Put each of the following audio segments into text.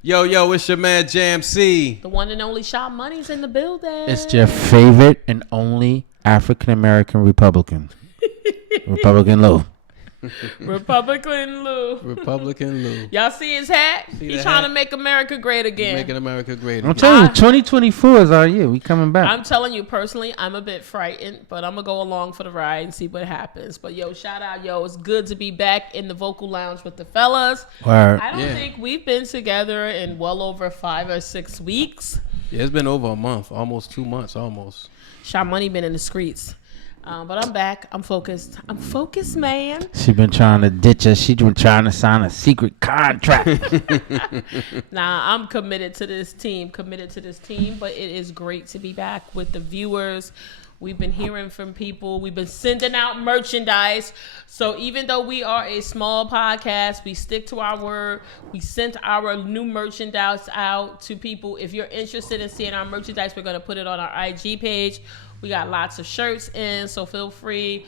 Yo, it's your man Jam C. The one and only Shaw Money's in the building. It's your favorite and only African American Republican. Republican Lou. Republican Lou. Republican Lou. Y'all see his hat? He's trying to make America great again. Making America great again. I'm telling you, 2024 is our year. We coming back. I'm telling you personally, I'm a bit frightened, but I'm going to go along for the ride and see what happens. But yo, shout out, yo. It's good to be back in the vocal lounge with the fellas. Word. I don't think we've been together in well over 5 or 6 weeks. Yeah, it's been over a month. Almost 2 months, almost. Shaw Money been in the streets. But I'm back. I'm focused. I'm focused, man. She been trying to ditch us. She been trying to sign a secret contract. Nah, I'm committed to this team. But it is great to be back with the viewers. We've been hearing from people. We've been sending out merchandise. So even though we are a small podcast, we stick to our word. We sent our new merchandise out to people. If you're interested in seeing our merchandise, we're going to put it on our IG page. We got lots of shirts in, so feel free.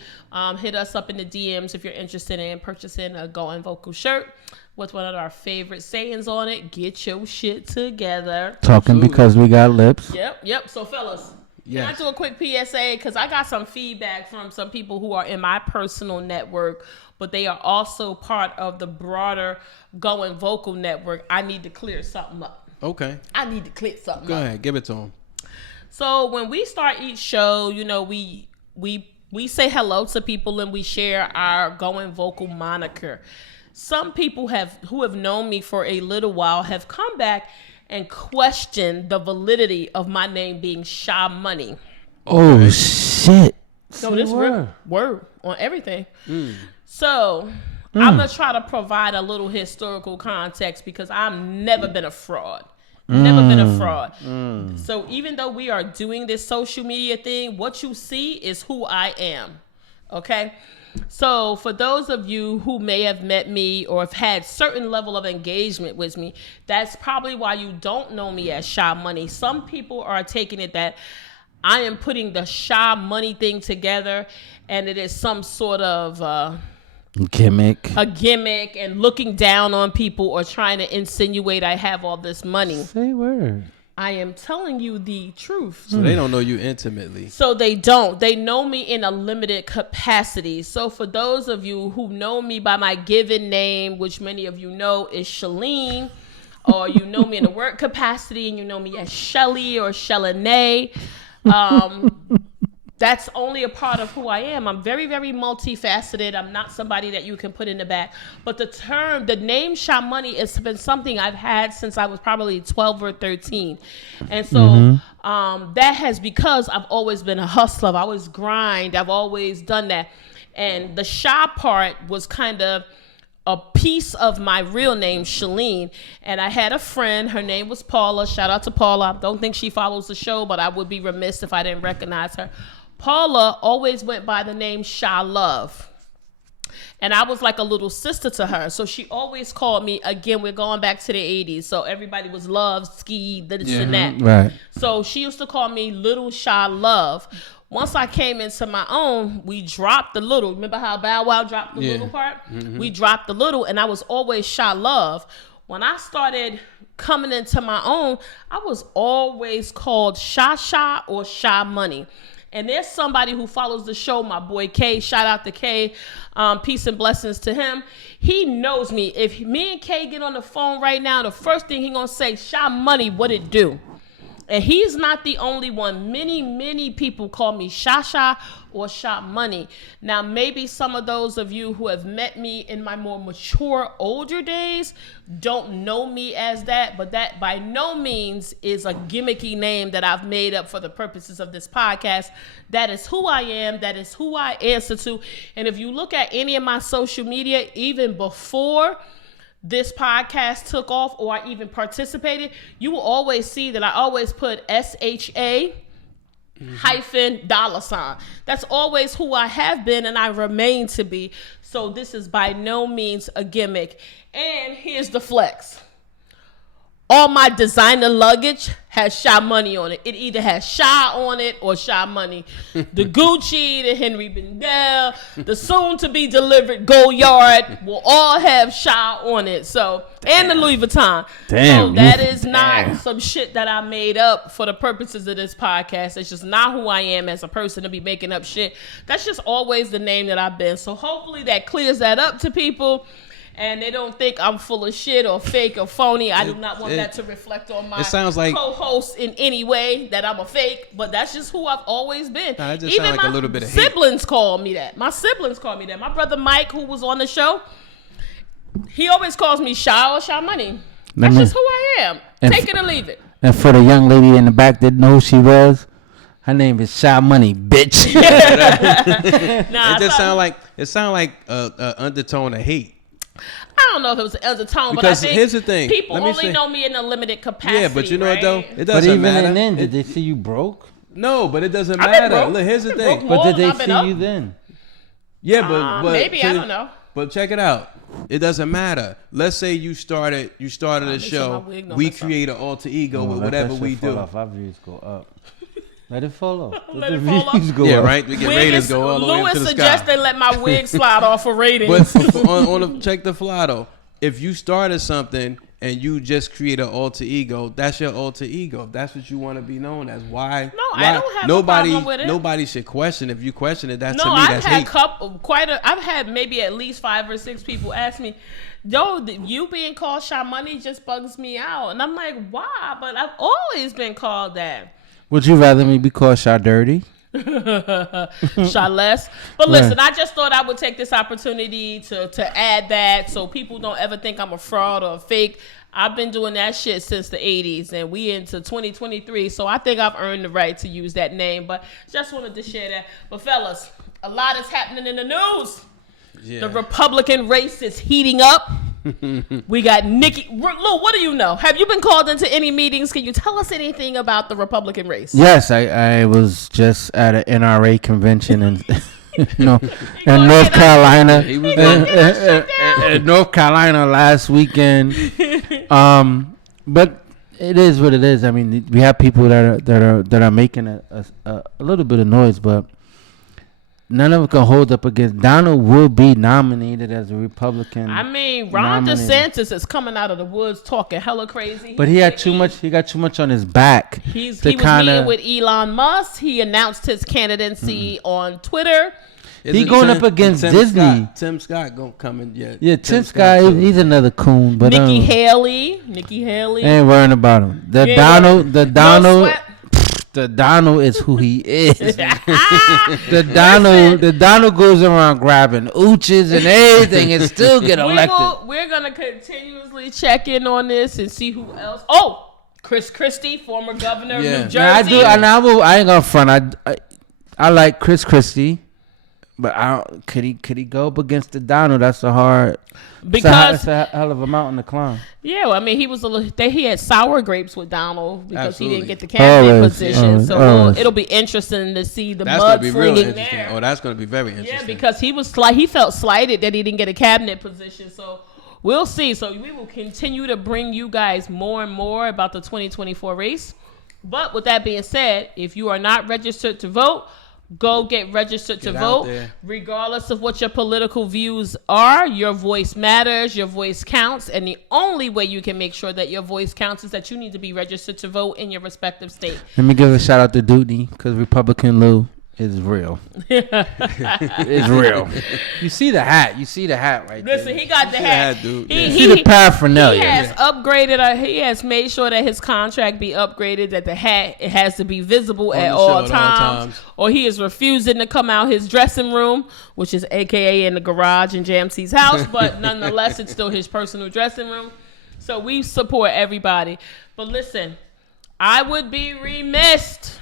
Hit us up in the DMs if you're interested in purchasing a Goin Vocal shirt with one of our favorite sayings on it. Get your shit together. Talking Absolutely. Because we got lips. Yep. So, fellas, yes. Can I do a quick PSA? Because I got some feedback from some people who are in my personal network, but they are also part of the broader Goin Vocal network. I need to clear something up. Okay. Go ahead. Give it to them. So when we start each show, you know, we say hello to people and we share our Goin Vocal moniker. Some people who have known me for a little while have come back and questioned the validity of my name being Shaw Money. Oh shit! So this word on everything. So I'm gonna try to provide a little historical context because I've never been a fraud. So even though we are doing this social media thing, what you see is who I am. Okay? So for those of you who may have met me or have had certain level of engagement with me, that's probably why you don't know me as Shaw Money. Some people are taking it that I am putting the Shaw Money thing together and it is some sort of a gimmick and looking down on people or trying to insinuate I have all this money. Say word. I am telling you the truth. So they don't know you intimately. So they don't. They know me in a limited capacity. So for those of you who know me by my given name, which many of you know is Shalene, or you know me in a work capacity and you know me as Shelly or Shellanay, that's only a part of who I am. I'm very, very multifaceted. I'm not somebody that you can put in the back. But the name Shaw Money has been something I've had since I was probably 12 or 13. And so that has because I've always been a hustler. I've always grind. I've always done that. And the Shaw part was kind of a piece of my real name, Shalene. And I had a friend, her name was Paula. Shout out to Paula. I don't think she follows the show, but I would be remiss if I didn't recognize her. Paula always went by the name Shaw Love. And I was like a little sister to her. So she always called me, again, we're going back to the 80s. So everybody was Love, Ski, this and that. Right. So she used to call me Little Shaw Love. Once I came into my own, we dropped the little. Remember how Bow Wow dropped the little part? Mm-hmm. We dropped the little and I was always Shaw Love. When I started coming into my own, I was always called Sha or Shaw Money. And there's somebody who follows the show, my boy K. Shout out to K. Peace and blessings to him. He knows me. If me and K get on the phone right now, the first thing he gonna say, Shaw Money, what it do? And he's not the only one. Many, many people call me Shasha or Shaw Money. Now, maybe some of those of you who have met me in my more mature, older days don't know me as that, but that by no means is a gimmicky name that I've made up for the purposes of this podcast. That is who I am. That is who I answer to. And if you look at any of my social media, even before this podcast took off or I even participated, you will always see that I always put SHA hyphen $. That's always who I have been and I remain to be. So this is by no means a gimmick. And here's the flex. all my designer luggage has Sha Money on it. It either has Sha on it or Sha Money. The Gucci, the Henry Bendel, the soon-to-be delivered Goyard will all have Sha on it. So, and the Louis Vuitton. Damn, So that is not some shit that I made up for the purposes of this podcast. It's just not who I am as a person to be making up shit. That's just always the name that I've been. So hopefully that clears that up to people. And they don't think I'm full of shit or fake or phony. I do not want that to reflect on my co-host in any way that I'm a fake. But that's just who I've always been. Nah, it just Even sound like my a little bit of hate. siblings call me that. My siblings call me that. My brother Mike, who was on the show, he always calls me Sha or Sha Money. That's just who I am. Take it or leave it. And for the young lady in the back that know who she was, her name is Sha Money, bitch. Nah, It just sound like a undertone of hate. I don't know if it was an undertone, but I Because think here's the thing. people Let me only say- know me in a limited capacity. Yeah, but you know what right? though? It But doesn't even matter. then, did they see you broke? No, but it doesn't I've been matter. broke. Look, here's the I've been thing. broke. But More did than they I've been see up. you then? Yeah, but maybe, I don't know. But check it out. It doesn't matter. Let's say you started a make sure my show. wig don't We mess up. create an alter ego with Let whatever that shit we fall do. off. Our views go up. Let it fall off. Let the it fall views off. go Yeah, up. right. We get ratings go all the way up Lewis to the suggests sky. they let my wig slide off for ratings. But check the fly though. If you started something and you just create an alter ego, that's your alter ego. That's what you want to be known as. Why? No, I don't have a problem with it. Nobody should question. If you question it, that's No, to me I've that's had hate. I've had maybe at least 5 or 6 people ask me, yo, you being called Sha Money just bugs me out. And I'm like, why? But I've always been called that. Would you rather me be called Sha Dirty? Sha Less. But listen, I just thought I would take this opportunity to add that so people don't ever think I'm a fraud or a fake. I've been doing that shit since the 80s and we into 2023. So I think I've earned the right to use that name. But just wanted to share that. But fellas, a lot is happening in the news. Yeah. The Republican race is heating up. We got Nikki. Lou, what do you know? Have you been called into any meetings? Can you tell us anything about the Republican race? Yes, I was just at an NRA convention in North Carolina. He was In North Carolina last weekend. But it is what it is. I mean, we have people that are making a little bit of noise, but none of it can hold up against Donald. Will be nominated as a Republican. I mean, Ron DeSantis is coming out of the woods talking hella crazy. But he had too much. He got too much on his back. He was meeting with Elon Musk. He announced his candidacy on Twitter. He going up against Disney. Tim Scott gonna come in yet? Yeah, Tim Scott. He's another coon. But Nikki Haley. Ain't worrying about him. The Donald is who he is. The Donald goes around grabbing ooches and everything and still get elected. We're gonna continuously check in on this and see who else. Oh, Chris Christie, former governor of New Jersey. I ain't gonna front. I like Chris Christie, but could he go up against the Donald? That's a hard. It's a hell of a mountain to climb. Yeah, well, I mean, he had sour grapes with Donald because Absolutely. he didn't get the cabinet position. Always. So it'll be interesting to see the mudslinging there. Oh, that's gonna be very interesting. Yeah, because he felt slighted that he didn't get a cabinet position. So we'll see. So we will continue to bring you guys more and more about the 2024 race. But with that being said, if you are not registered to vote, go get registered to vote. Regardless of what your political views are, your voice matters, your voice counts, and the only way you can make sure that your voice counts is that you need to be registered to vote in your respective state. Let me give a shout out to Dutney because Republican Lou is real. It's real. You see the hat right there. Listen, he got the hat. Dude. You see the paraphernalia. He has upgraded. He has made sure that his contract be upgraded. That the hat it has to be visible at all times, or he is refusing to come out his dressing room, which is AKA in the garage in JMC's house. But nonetheless, it's still his personal dressing room. So we support everybody. But listen, I would be remiss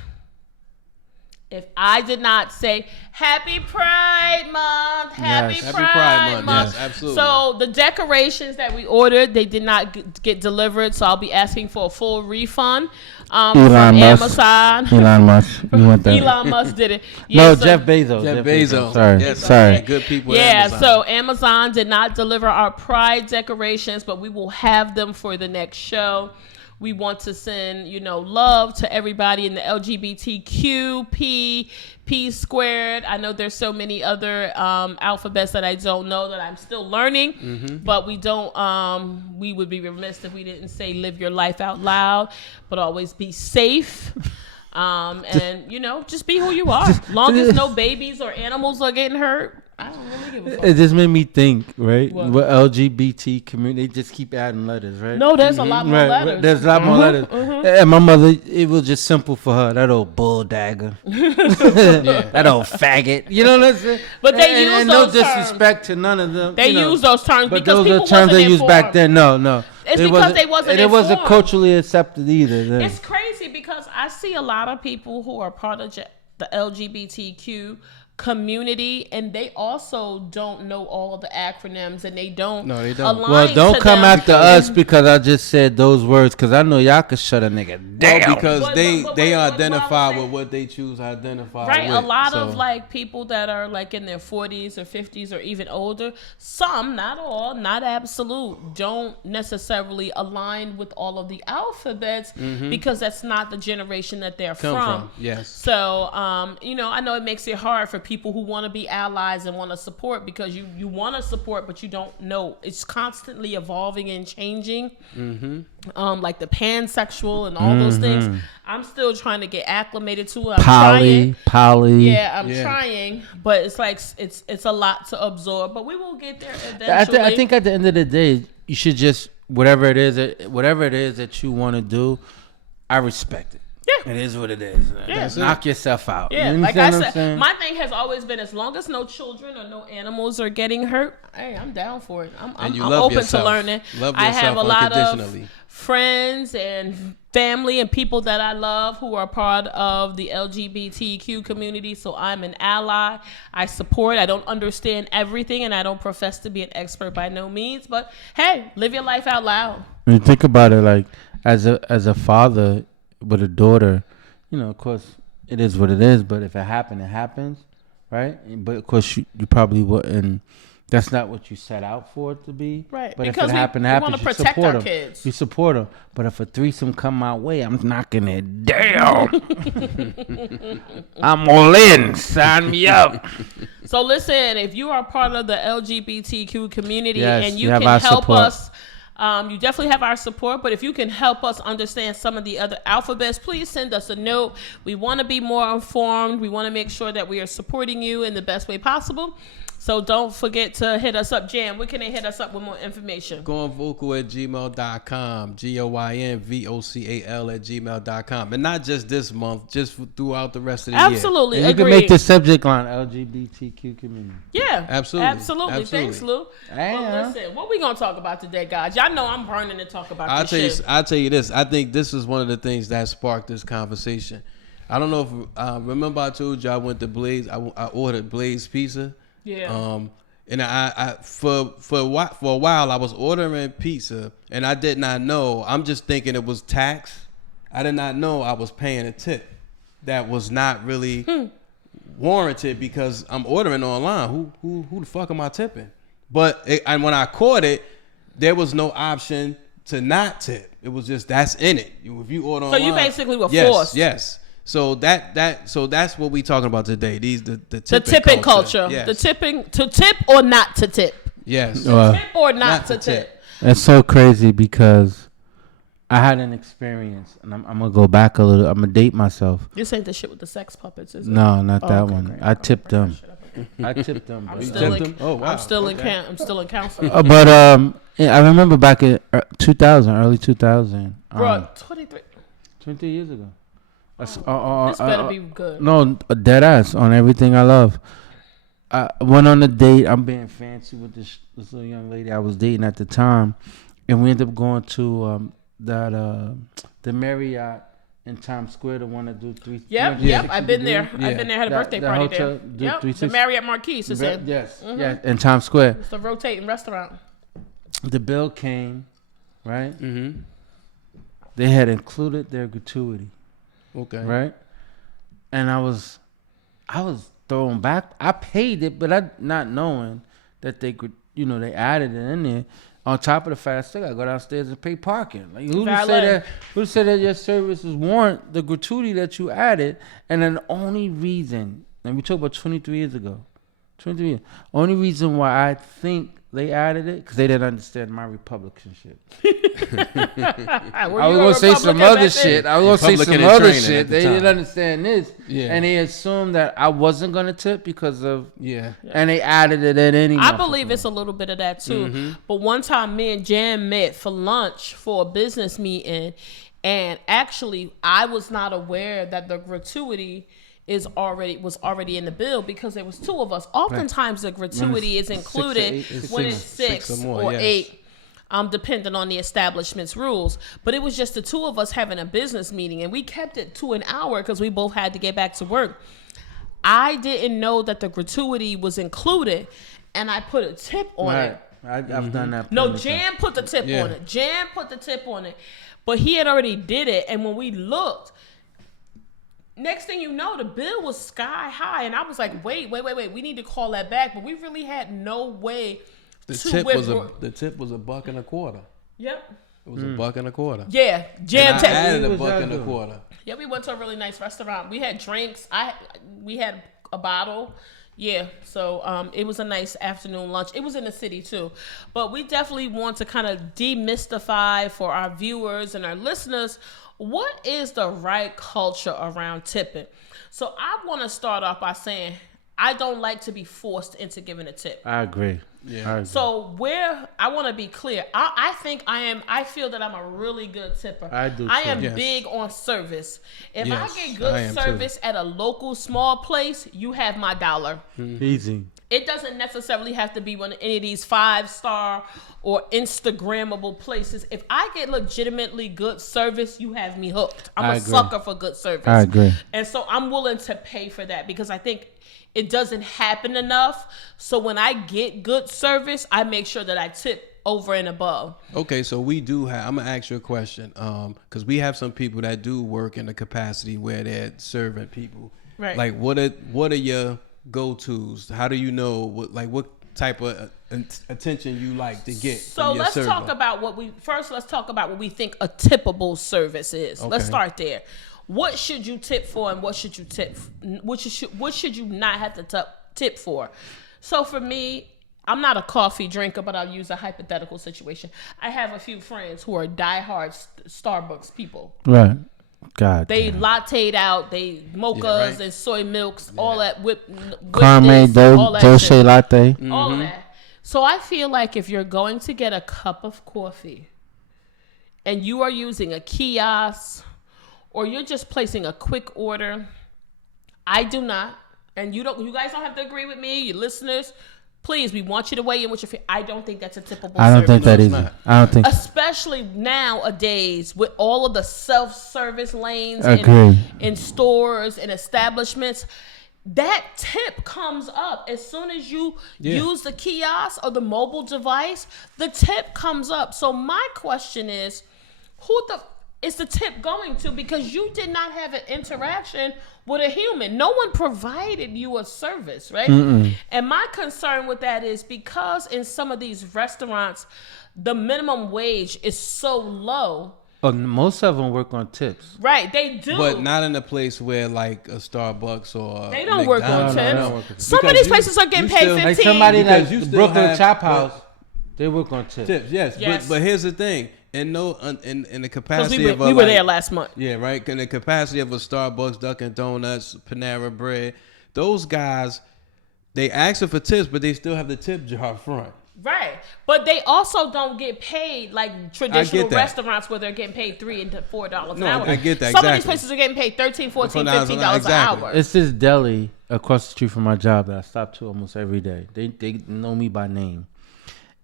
if I did not say Happy Pride Month. Happy Pride Month. Yes, absolutely. So the decorations that we ordered, they did not get delivered. So I'll be asking for a full refund from Amazon. Elon Musk. You want that? Elon Musk did it. Yeah, No, Jeff Bezos. Jeff Bezos. Sorry. Yes, Sorry. Good people. Yeah, Amazon. so Amazon did not deliver our Pride decorations, but we will have them for the next show. We want to send, love to everybody in the LGBTQ, P squared. I know there's so many other alphabets that I don't know that I'm still learning, but we would be remiss if we didn't say live your life out loud, but always be safe. And just be who you are. Long as no babies or animals are getting hurt, I don't really give a fuck. It just made me think, right? What? What LGBT community, they just keep adding letters, right? No, there's a lot more letters. There's a lot more letters. And my mother, it was just simple for her. That old bull dagger. That old faggot. You know what I'm saying? But they use and those no disrespect to none of them. They use those terms but because those people are terms they wasn't used back informed. then. No. It's because they wasn't And it wasn't informed. culturally accepted either. Then. It's crazy because I see a lot of people who are part of the LGBTQ community, and they also don't know all of the acronyms, and they don't. No, they don't. align Well, don't to come them. after us because I just said those words, because I know y'all could shut a nigga down. Well, because But they what I was identify saying- with what they choose to identify Right, with. a lot So, of like people that are like in their 40s or 50s or even older, some, not all, not absolute, don't necessarily align with all of the alphabets because that's not the generation that they're come from. Yes. So, I know it makes it hard for people who want to be allies and want to support because you want to support, but you don't know. It's constantly evolving and changing. Like the pansexual and all those things. I'm still trying to get acclimated to it. I'm trying. Poly. Yeah, I'm trying, but it's like it's a lot to absorb. But we will get there eventually. I think at the end of the day, you should just whatever it is that you want to do, I respect it. Yeah. It is what it is. Yeah. Knock yourself out. Yeah, You like I understand what I'm said, saying? my thing has always been as long as no children or no animals are getting hurt, hey, I'm down for it. I'm you love open yourself. to learning. Love I have a yourself lot of unconditionally. friends and family and people that I love who are part of the LGBTQ community, so I'm an ally. I support. I don't understand everything, and I don't profess to be an expert by no means, but hey, live your life out loud. When you think about it, like as a father with a daughter, of course it is what it is. But if it happened, it happens, right? But of course you probably wouldn't. That's not what you set out for it to be, Right, But because if it happened, we happens. wanna You protect support our them. kids. You support them. But if a threesome come my way, I'm knocking it down. I'm all in. Sign me up. So listen, if you are part of the LGBTQ community Yes, and you you have can our help support. us, you definitely have our support. But if you can help us understand some of the other alphabets, please send us a note. We want to be more informed. We want to make sure that we are supporting you in the best way possible. So don't forget to hit us up. Jam, where can they hit us up with more information? Goin Vocal at gmail.com. GOINVOCAL at gmail.com. And not just this month, just throughout the rest of the year. Absolutely. And you can Agreed. make the subject line LGBTQ community. Yeah. Absolutely. Absolutely. Thanks, Lou. Yeah. Well, listen, what we going to talk about today, guys? Y'all know I'm burning to talk about this shit. I'll tell you this. I think this is one of the things that sparked this conversation. I don't know if remember I told you I went to Blaze. I ordered Blaze pizza. Yeah. And I for a while I was ordering pizza and I did not know. I'm just thinking it was tax. I did not know I was paying a tip that was not really warranted because I'm ordering online. Who the fuck am I tipping? But and when I caught it, there was no option to not tip. It was just that's in it. If you order online, So you basically were yes, forced. Yes. So that's what we talking about today. These the tipping culture. Yes. The tipping to tip or not to tip. Yes. Tip or not to tip. That's so crazy because I had an experience, and I'm gonna go back a little. I'm gonna date myself. This ain't the shit with the sex puppets, is it? No, not that okay, one. great. I tipped them. I tipped them. I'm bro. still tipped in. them? Oh, wow. I'm still Okay. I'm still in counseling. But yeah, I remember back in 2000, early 2000. Bro, 23. 20 years ago. This better be good. No, a dead ass on everything I love. I went on a date. I'm being fancy with this little young lady I was dating at the time, and we ended up going to the Marriott in Times Square, the one that do three. Yep, 360 I've been there. degree. I've been there. Had a birthday that party hotel there. do Yep, the 360. Marriott Marquise is in. Yes, yes, in Times Square. It's the rotating restaurant. The bill came, right? Mm-hmm. They had included their gratuity. Okay. Right, and I was thrown back. I paid it, but I not knowing that they could, they added it in there. On top of the fact, I still gotta go downstairs and pay parking. Like who to Valet. say that? Who to say that your services warrant the gratuity that you added? And then the only reason, and we talked about 23 years ago, 23 years. Only reason why I think they added it because they didn't understand my Republican shit. I was gonna say some other shit. They didn't understand this, and they assumed that I wasn't gonna tip because of and they added it in anyway. I believe it's a little bit of that too. Mm-hmm. But one time, me and Jan met for lunch for a business meeting, and actually, I was not aware that the gratuity was already in the bill because there was two of us. Oftentimes the gratuity is included when it's six or eight, depending on the establishment's rules. But it was just the two of us having a business meeting, and we kept it to an hour because we both had to get back to work. I didn't know that the gratuity was included, and I put a tip on it. I've done that. No, Jan put the tip on it. Jan put the tip on it, but he had already did it, and when we looked, next thing you know, the bill was sky high, and I was like, wait, we need to call that back. But we really had no way the to tip was $1.25. Yep. It was $1.25. Yeah, Jam I added $1.25. Yeah, we went to a really nice restaurant. We had drinks. We had a bottle. Yeah, so it was a nice afternoon lunch. It was in the city too. But we definitely want to kind of demystify for our viewers and our listeners, what is the right culture around tipping? So I want to start off by saying I don't like to be forced into giving a tip. I agree. Yeah. I agree. So I want to be clear. I feel that I'm a really good tipper. I do too. I am big on service. If I get good service at a local small place, you have my dollar. Mm-hmm. Easy. It doesn't necessarily have to be one of any of these 5-star or Instagrammable places. If I get legitimately good service, you have me hooked. I'm a sucker for good service. I agree. And so I'm willing to pay for that because I think it doesn't happen enough. So when I get good service, I make sure that I tip over and above. Okay, so we do have, I'm going to ask you a question because we have some people that do work in the capacity where they're serving people. Right. Like what are your go-tos? How do you know what type of attention you like to get? So let's talk about what we think a tippable service is. Okay. Let's start there. What should you tip for, and what should you tip? What should you not have to tip for? So for me, I'm not a coffee drinker, but I'll use a hypothetical situation. I have a few friends who are diehard Starbucks people. Right. God. They latte'd out, they mochas and soy milks, all that Carme, Dolce latte. All of that. So I feel like if you're going to get a cup of coffee and you are using a kiosk or you're just placing a quick order, I do not, and you guys don't have to agree with me, your listeners, please, we want you to weigh in with your I don't think that's a tippable service. I don't think that is. I don't think. Especially nowadays with all of the self-service lanes in stores and establishments, that tip comes up as soon as you use the kiosk or the mobile device. The tip comes up. So my question is, who is the tip going to? Because you did not have an interaction with a human. No one provided you a service, right? Mm-mm. And my concern with that is because in some of these restaurants, the minimum wage is so low. Oh, most of them work on tips. Right, they do. But not in a place where like a Starbucks or they don't work on tips. Some of these places are getting paid 15. Like somebody like the Brooklyn Chop House, they work on tips. Yes. But here's the thing. In the capacity we were there last month. Yeah, right. In the capacity of a Starbucks, Dunkin' Donuts, Panera Bread, those guys, they ask for tips, but they still have the tip jar front. Right, but they also don't get paid like traditional restaurants where they're getting paid $3 and $4 an hour. I get that. Some of these places are getting paid $13, $14, $15 an hour. It's this deli across the street from my job that I stop to almost every day. They know me by name.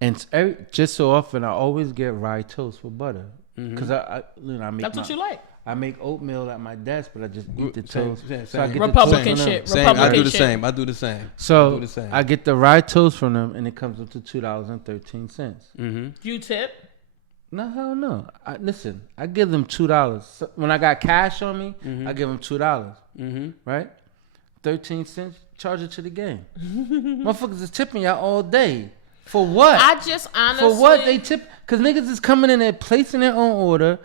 And just so often, I always get rye toast with butter because I make. That's what you like. I make oatmeal at my desk, but I just eat the toast. So I get Republican shit. I do the same. So I get the rye toast from them, and it comes up to $2.13. Mm-hmm. You tip? No, hell no. Listen, I give them $2. So when I got cash on me, I give them $2. Mm-hmm. Right? 13 cents. Charge it to the game. Motherfuckers is tipping y'all all day. For what? I just honestly. For what they tip? Because niggas is coming in there, placing their own order.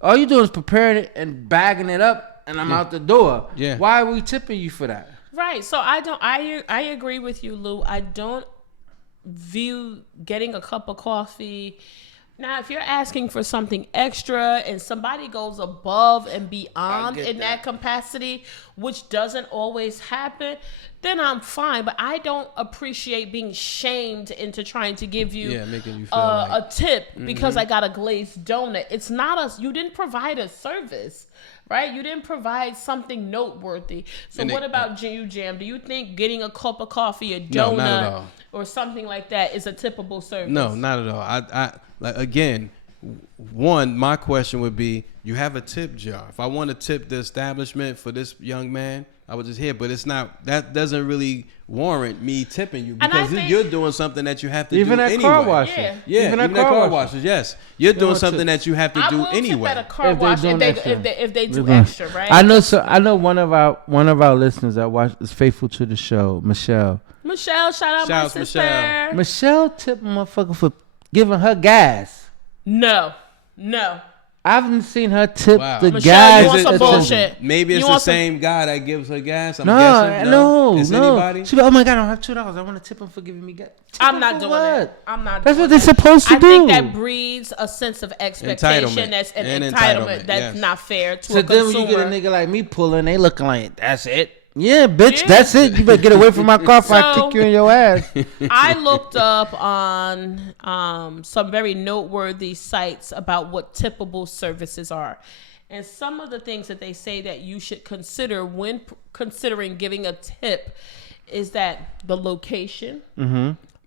All you doing is preparing it and bagging it up, and I'm out the door. Yeah. Why are we tipping you for that? Right. So I agree with you, Lou. I don't view getting a cup of coffee. Now, if you're asking for something extra and somebody goes above and beyond in that capacity, which doesn't always happen, then I'm fine. But I don't appreciate being shamed into trying to give you, making you feel like a tip because I got a glazed donut. It's not you didn't provide a service, right? You didn't provide something noteworthy. So and what about you, Jam? Do you think getting a cup of coffee, a donut, No, not at all. or something like that is a tippable service? No, not at all. I like, again, one, my question would be, you have a tip jar. If I want to tip the establishment for this young man, I would just hear, but it's not, that doesn't really warrant me tipping you because you're doing something that you have to do anyway. Even at car washes. Yeah. Even at car washes, yes. You're doing something that you have to do anyway. I will tip at a car wash if they do gonna, extra, right? I know one of our listeners that is faithful to the show, Michelle. Shout out my sister. Michelle tipped a motherfucker for giving her gas. No. I haven't seen her tip the Michelle, gas. you want some bullshit? Maybe it's the same guy that gives her gas. I'm guessing. No. Anybody? She be, oh my God, I don't have $2. I want to tip him for giving me gas. I'm not doing that. That's what they're supposed to do. I think that breeds a sense of expectation. That's an entitlement that's not fair to a consumer. So then when you get a nigga like me pulling, they looking like, that's it. Yeah, bitch, that's it. You better get away from my car before I kick you in your ass. I looked up on some very noteworthy sites about what tippable services are. And some of the things that they say that you should consider when considering giving a tip is that the location,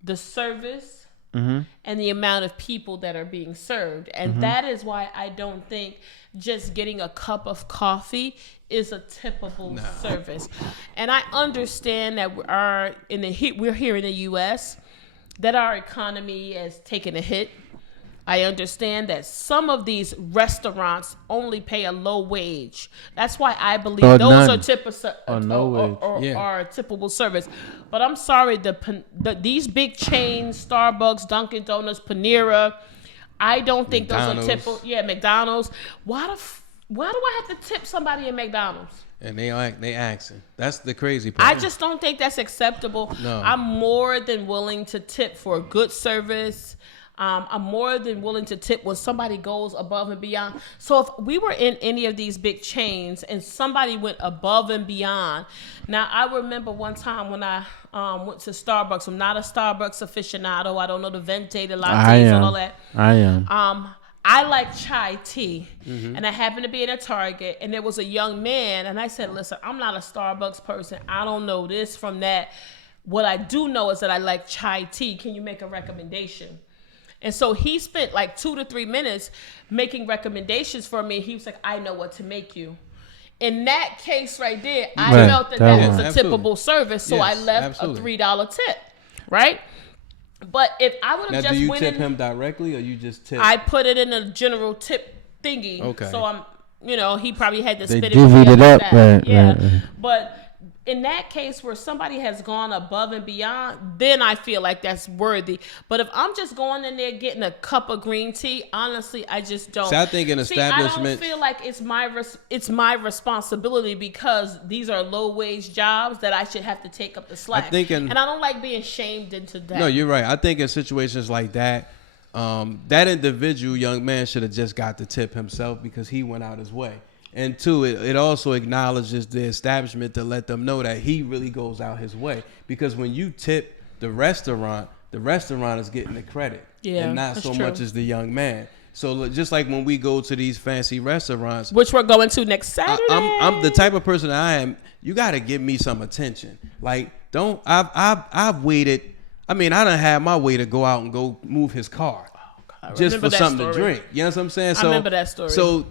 the service, and the amount of people that are being served. And that is why I don't think just getting a cup of coffee is a tippable service. And I understand that we're here in the U.S., that our economy has taken a hit. I understand that some of these restaurants only pay a low wage. That's why I believe those are are a tippable service. But I'm sorry, these big chains, Starbucks, Dunkin' Donuts, Panera, I don't think those are tippable. Yeah, McDonald's. Why do I have to tip somebody at McDonald's? And they asking. That's the crazy part. I just don't think that's acceptable. No. I'm more than willing to tip for a good service. I'm more than willing to tip when somebody goes above and beyond. So if we were in any of these big chains and somebody went above and beyond. Now, I remember one time when I went to Starbucks. I'm not a Starbucks aficionado. I don't know the venti, the lattes, and all that. I am. I like chai tea, and I happened to be in a Target, and there was a young man, and I said, listen, I'm not a Starbucks person. I don't know this from that. What I do know is that I like chai tea. Can you make a recommendation? And so he spent like 2 to 3 minutes making recommendations for me. He was like, I know what to make you. In that case right there, I felt that was a tippable service, so I left a $3 tip, right? But if I would have just do you tip him directly or you just tip? I put it in a general tip thingy. Okay. So he probably had to spit it up. Right. But in that case where somebody has gone above and beyond, then I feel like that's worthy. But if I'm just going in there getting a cup of green tea, honestly, I just don't. So I think an establishment. I don't feel like it's my responsibility because these are low wage jobs that I should have to take up the slack. And I don't like being shamed into that. No, you're right. I think in situations like that, that individual young man should have just got the tip himself because he went out his way. And two, it also acknowledges the establishment to let them know that he really goes out his way. Because when you tip the restaurant is getting the credit. Yeah, and not so much as the young man. So just like when we go to these fancy restaurants. Which we're going to next Saturday. I'm the type of person I am. You got to give me some attention. Like, I've waited. I mean, I done had my way to go out and go move his car. Just for something to drink. You know what I'm saying? So, I remember that story. So,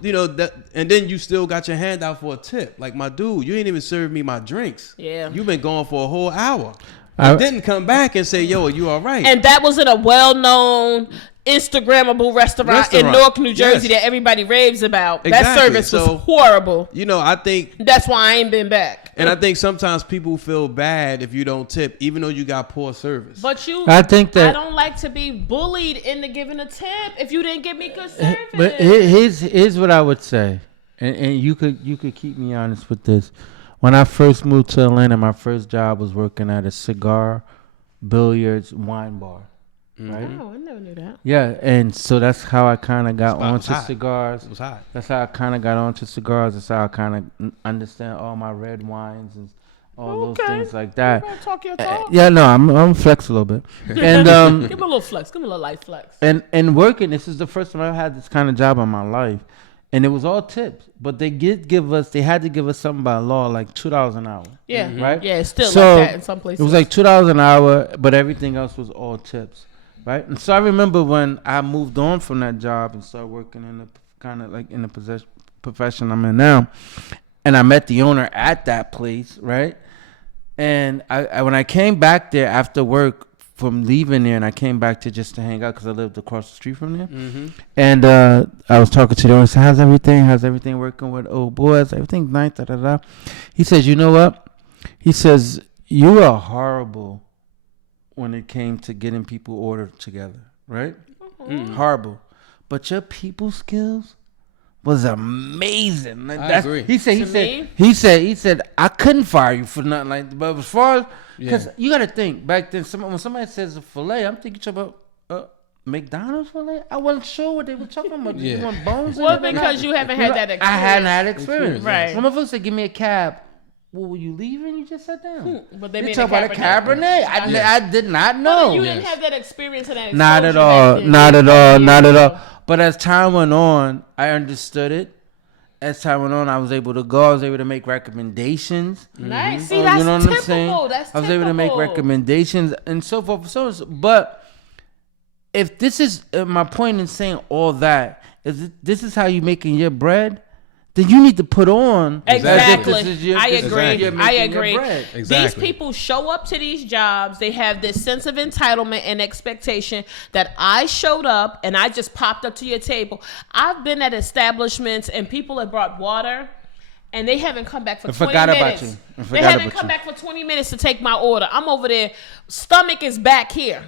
and then you still got your hand out for a tip. Like, my dude, you ain't even served me my drinks. Yeah. You've been gone for a whole hour. I didn't come back and say, yo, are you all right? And that was in a well-known Instagrammable restaurant in Newark, New Jersey that everybody raves about. Exactly. That service was horrible. I think. That's why I ain't been back. And I think sometimes people feel bad if you don't tip, even though you got poor service. But I think that I don't like to be bullied into giving a tip if you didn't give me good service. But here's what I would say, and you could keep me honest with this. When I first moved to Atlanta, my first job was working at a cigar, billiards, wine bar. Right? Oh, I never knew that. Yeah, and so that's how I kind of got onto hot. cigars. It was hot. That's how I kind of got onto cigars. That's how I kind of understand all my red wines and all those things like that. You talk your talk. Yeah, no, I'm flex a little bit, and Give me a little flex. Give me a little light flex. and working. This is the first time I've had this kind of job in my life, and it was all tips. But they had to give us something by law, like $2 an hour. Yeah, right. Yeah, it's still So, like that in some places. It was like $2 an hour, but everything else was all tips. Right, and so I remember when I moved on from that job and started working in the kind of like in the profession I'm in now, and I met the owner at that place, right? And I when I came back there after work from leaving there, and I came back to just to hang out because I lived across the street from there, and I was talking to the owner. I said, "How's everything? How's everything working with old boys? Everything's nice." Da da da. He says, "You know what?" He says, "You are horrible." When it came to getting people ordered together, right? Horrible. But your people skills was amazing. Like, I agree. He said, I couldn't fire you for nothing like that. But as far as, because you got to think, back then, when somebody says a filet, I'm thinking about McDonald's filet? I wasn't sure what they were talking about. You want bones? Well, because you haven't had that experience. I hadn't had experience. Right. Some of us said, give me a cab. Well, were you leaving? You just sat down. But they you made talk about a Cabernet. I did not know. Well, you didn't have that experience and that exposure. Not at all. Not at all. But as time went on, I understood it. As time went on, I was able to go. I was able to make recommendations. Nice. See, that's typical. I'm saying? I was able to make recommendations and so forth and so on. But if this is my point in saying all that, this is how you making your bread, then you need to put on exactly. I agree. I agree. Exactly. These people show up to these jobs. They have this sense of entitlement and expectation that I showed up and I just popped up to your table. I've been at establishments and people have brought water and they haven't come back for 20 minutes. They haven't come back for 20 minutes to take my order. I'm over there. Stomach is back here.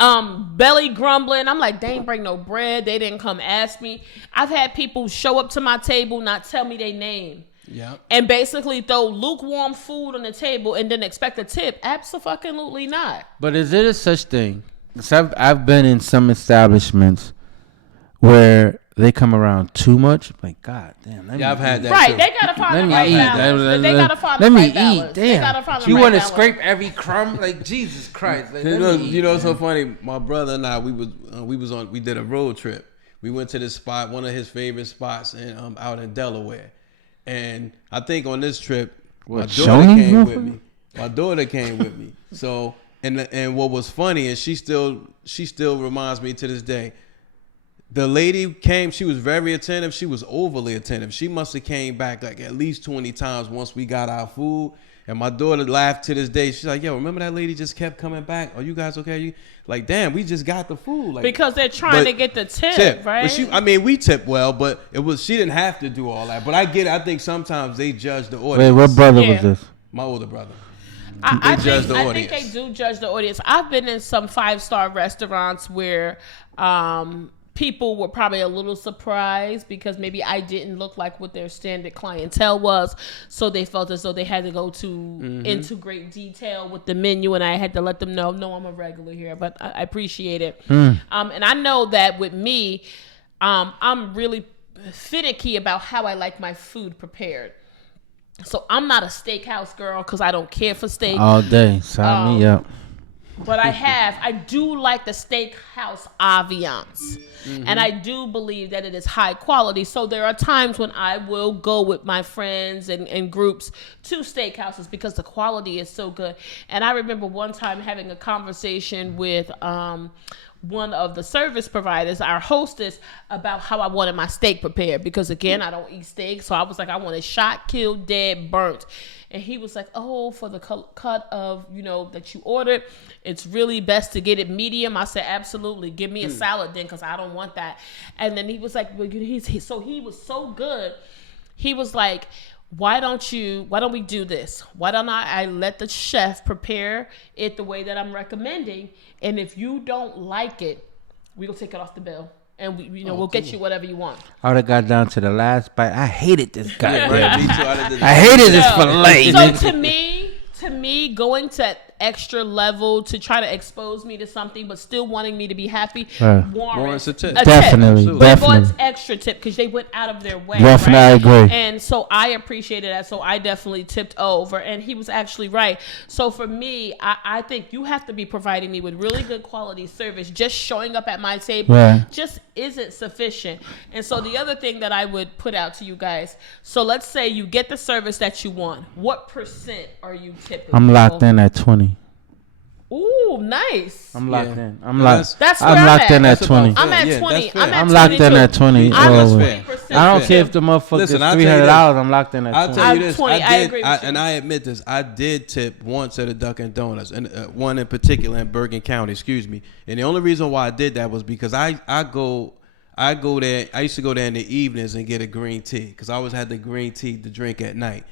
Belly grumbling. I'm like, they ain't bring no bread. They didn't come ask me. I've had people show up to my table, not tell me their name. Yeah. And basically throw lukewarm food on the table and then expect a tip. Absolutely not. But is it a such thing? So I've been in some establishments where they come around too much. Like, God damn. I've had that. Right. Too. They gotta find the right balance. They gotta find the right balance. Damn. You want to scrape every crumb? Like, Jesus Christ. Like, you know what's so funny? My brother and I, we did a road trip. We went to this spot, one of his favorite spots out in Delaware. And I think on this trip, my daughter came with me. My daughter came with me. So, and what was funny is she still reminds me to this day. The lady came, she was very attentive. She was overly attentive. She must have came back like at least 20 times once we got our food. And my daughter laughed to this day. She's like, yo, remember that lady just kept coming back? Are you guys okay? You like, damn, we just got the food. Like, because they're trying to get the tip, right? But we tip well, but she didn't have to do all that. But I get it. I think sometimes they judge the audience. Wait, what brother was this? My older brother. I think they do judge the audience. I've been in some 5-star restaurants where people were probably a little surprised because maybe I didn't look like what their standard clientele was. So they felt as though they had to go into great detail with the menu, and I had to let them know, no, I'm a regular here, but I appreciate it. And I know that with me, I'm really finicky about how I like my food prepared. So I'm not a steakhouse girl because I don't care for steak. All day. Sign me up. But I do like the steakhouse ambiance. And I do believe that it is high quality. So there are times when I will go with my friends and groups to steakhouses because the quality is so good. And I remember one time having a conversation with one of the service providers, our hostess, about how I wanted my steak prepared. Because again, I don't eat steak. So I was like, I want it shot, killed, dead, burnt. And he was like, oh, for the cut of, that you ordered, it's really best to get it medium. I said, absolutely. Give me a salad then, because I don't want that. And then he was like, well, he was so good. He was like, why don't we do this? Why don't I let the chef prepare it the way that I'm recommending? And if you don't like it, we'll take it off the bill. And we'll get you whatever you want. I would have got down to the last bite. I hated this guy. Right, me too. I hated this filet. So to me, going to extra level to try to expose me to something, but still wanting me to be happy, warrants a tip. Definitely. Wants extra tip because they went out of their way. Definitely, right? I agree. And so I appreciated that. So I definitely tipped over, and he was actually right. So for me, I think you have to be providing me with really good quality service. Just showing up at my table just isn't sufficient. And so the other thing that I would put out to you guys. So let's say you get the service that you want. What percent are you tipping? I'm locked in at 20. Ooh, nice. I'm locked in. I'm locked. That's where I'm locked in at 20. I'm at 20. I'm locked in at 20. I'm I don't care if the motherfucker is Listen, $300. I'm locked in at 20. I'll tell you this. 20. I agree with you. And I admit this. I did tip once at a Dunkin' Donuts, and one in particular in Bergen County. Excuse me. And the only reason why I did that was because I go there. I used to go there in the evenings and get a green tea because I always had the green tea to drink at night.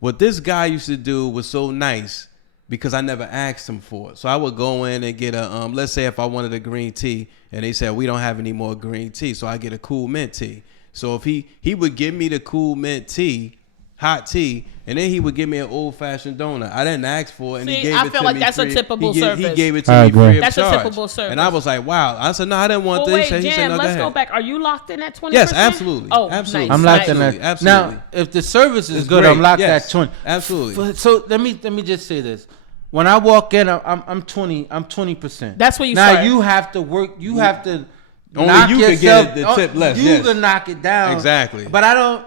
What this guy used to do was so nice because I never asked him for it. So I would go in and get a, let's say if I wanted a green tea and they said, we don't have any more green tea. So I get a cool mint tea. So if he would give me the cool mint tea, hot tea, and then he would give me an old fashioned donut. I didn't ask for it, and he gave it to me. I feel like that's a typical service. He gave it to me free of charge. That's a typical service. And I was like, wow. I said, no, I didn't want this. Wait, he said, no, let's go back. Are you locked in at 20%? Yes, absolutely. Oh, absolutely. Nice. I'm locked in at absolutely. Now, if the service is It's good, great. I'm locked Yes, at 20. Absolutely. So let me just say this. When I walk in, I'm 20. I'm 20%. That's what you now start. you have to work. You have to. Only knock you yourself, can get the tip less. You yes. can knock it down. Exactly. But I don't.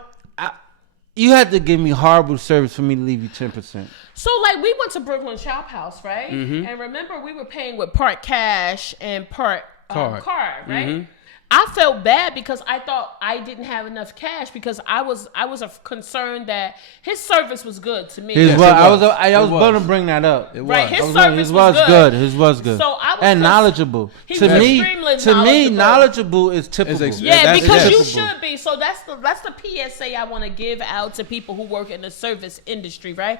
You had to give me horrible service for me to leave you 10%. So, like, we went to Brooklyn Chop House, right? Mm-hmm. And remember, we were paying with part cash and part card, right? Mm-hmm. I felt bad because I thought I didn't have enough cash because I was concerned that his service was good to me. I was going to bring that up. Right, his service was good. His was good. So I was and knowledgeable. To me, knowledgeable is typical. Yeah, because you should be. So that's the PSA I want to give out to people who work in the service industry, right?